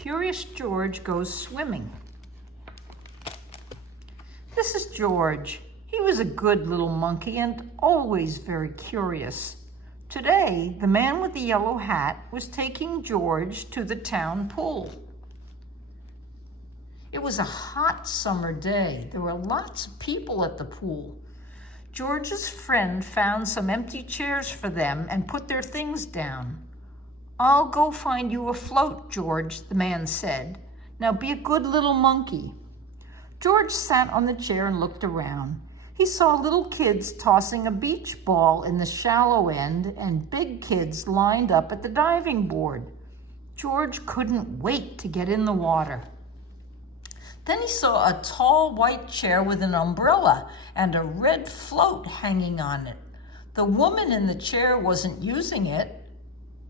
Curious George Goes Swimming. This is George. He was a good little monkey and always very curious. Today, the man with the yellow hat was taking George to the town pool. It was a hot summer day. There were lots of people at the pool. George's friend found some empty chairs for them and put their things down. "I'll go find you a float, George," the man said. "Now be a good little monkey." George sat on the chair and looked around. He saw little kids tossing a beach ball in the shallow end and big kids lined up at the diving board. George couldn't wait to get in the water. Then he saw a tall white chair with an umbrella and a red float hanging on it. The woman in the chair wasn't using it.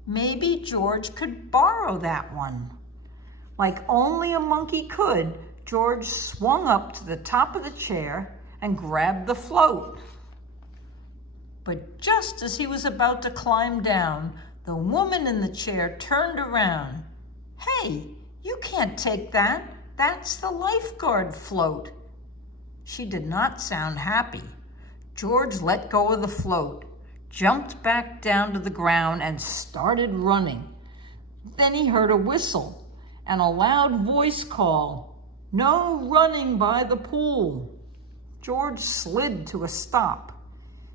Maybe George could borrow that one. Like only a monkey could, George swung up to the top of the chair and grabbed the float. But just as he was about to climb down, the woman in the chair turned around. "Hey, you can't take that. That's the lifeguard float." She did not sound happy. George let go of the float, jumped back down to the ground, and started running. Then he heard a whistle and a loud voice call, "No running by the pool." George slid to a stop.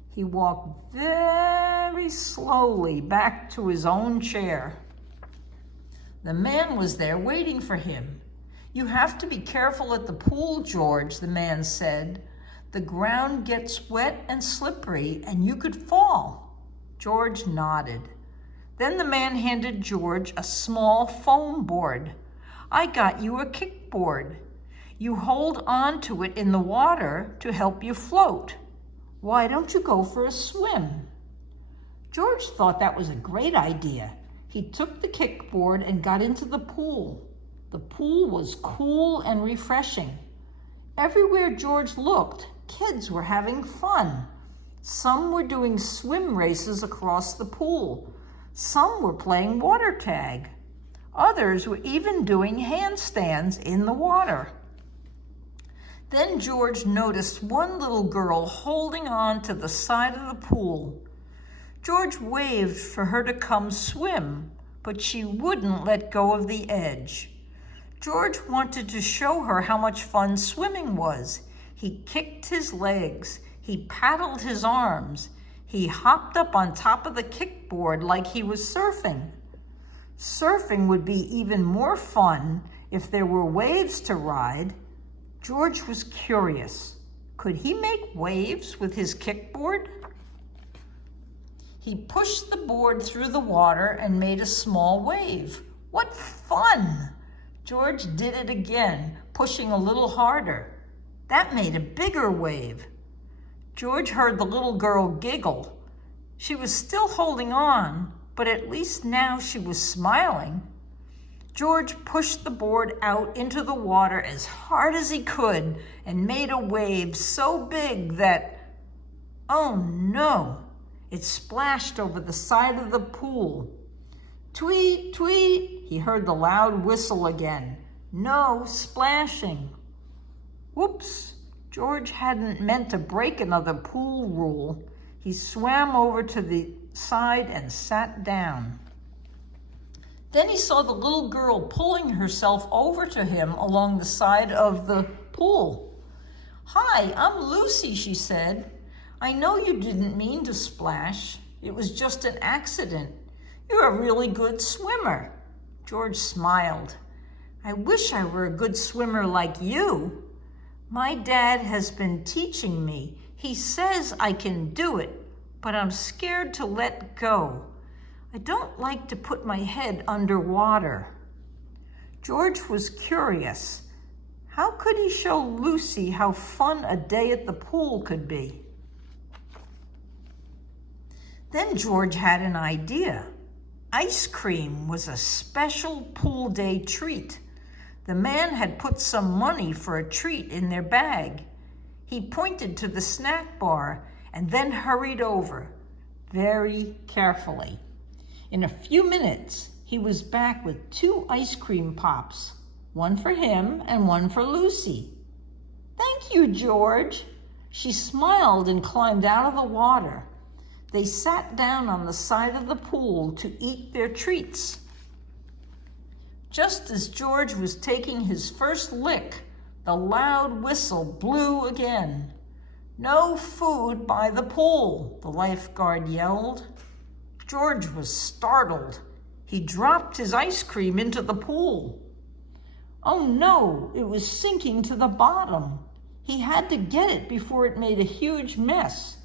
He walked very slowly back to his own chair. The man was there waiting for him. "You have to be careful at the pool, George," the man said. "The ground gets wet and slippery and you could fall." George nodded. Then the man handed George a small foam board. "I got you a kickboard. You hold on to it in the water to help you float. Why don't you go for a swim?" George thought that was a great idea. He took the kickboard and got into the pool. The pool was cool and refreshing. Everywhere George looked, kids were having fun. Some were doing swim races across the pool. Some were playing water tag. Others were even doing handstands in the water. Then George noticed one little girl holding on to the side of the pool. George waved for her to come swim, but she wouldn't let go of the edge. George wanted to show her how much fun swimming was. He kicked his legs. He paddled his arms. He hopped up on top of the kickboard like he was surfing. Surfing would be even more fun if there were waves to ride. George was curious. Could he make waves with his kickboard? He pushed the board through the water and made a small wave. What fun! George did it again, pushing a little harder. That made a bigger wave. George heard the little girl giggle. She was still holding on, but at least now she was smiling. George pushed the board out into the water as hard as he could and made a wave so big that, oh no, it splashed over the side of the pool. "Tweet, tweet," he heard the loud whistle again. No splashing. Whoops, George hadn't meant to break another pool rule. He swam over to the side and sat down. Then he saw the little girl pulling herself over to him along the side of the pool. "Hi, I'm Lucy," she said. "I know you didn't mean to splash. It was just an accident. You're a really good swimmer." George smiled. "I wish I were a good swimmer like you. My dad has been teaching me. He says I can do it, but I'm scared to let go. I don't like to put my head underwater." George was curious. How could he show Lucy how fun a day at the pool could be? Then George had an idea. Ice cream was a special pool day treat. The man had put some money for a treat in their bag. He pointed to the snack bar and then hurried over, very carefully. In a few minutes, he he was back with 2 ice cream pops, one for him and one for Lucy. "Thank you, George." She smiled and climbed out of the water. They sat down on the side of the pool to eat their treats. Just as George was taking his first lick, the loud whistle blew again. "No food by the pool," the lifeguard yelled. George was startled. He dropped his ice cream into the pool. Oh no, it was sinking to the bottom. He had to get it before it made a huge mess.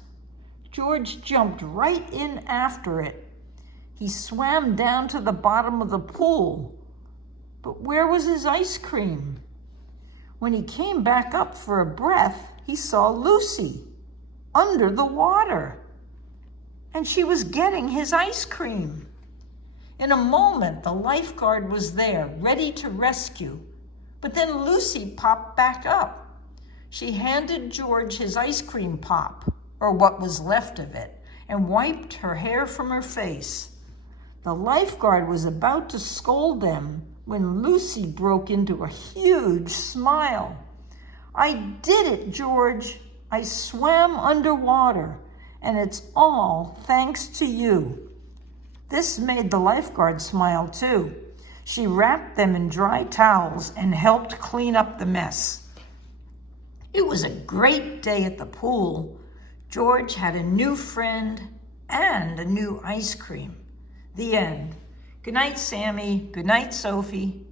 George jumped right in after it. He swam down to the bottom of the pool. But where was his ice cream? When he came back up for a breath, he saw Lucy under the water. And she was getting his ice cream. In a moment, the lifeguard was there, ready to rescue. But then Lucy popped back up. She handed George his ice cream pop, or what was left of it, and wiped her hair from her face. The lifeguard was about to scold them when Lucy broke into a huge smile. "I did it, George. I swam underwater, and it's all thanks to you." This made the lifeguard smile too. She wrapped them in dry towels and helped clean up the mess. It was a great day at the pool. George had a new friend and a new ice cream. The end. Good night, Sammy. Good night, Sophie.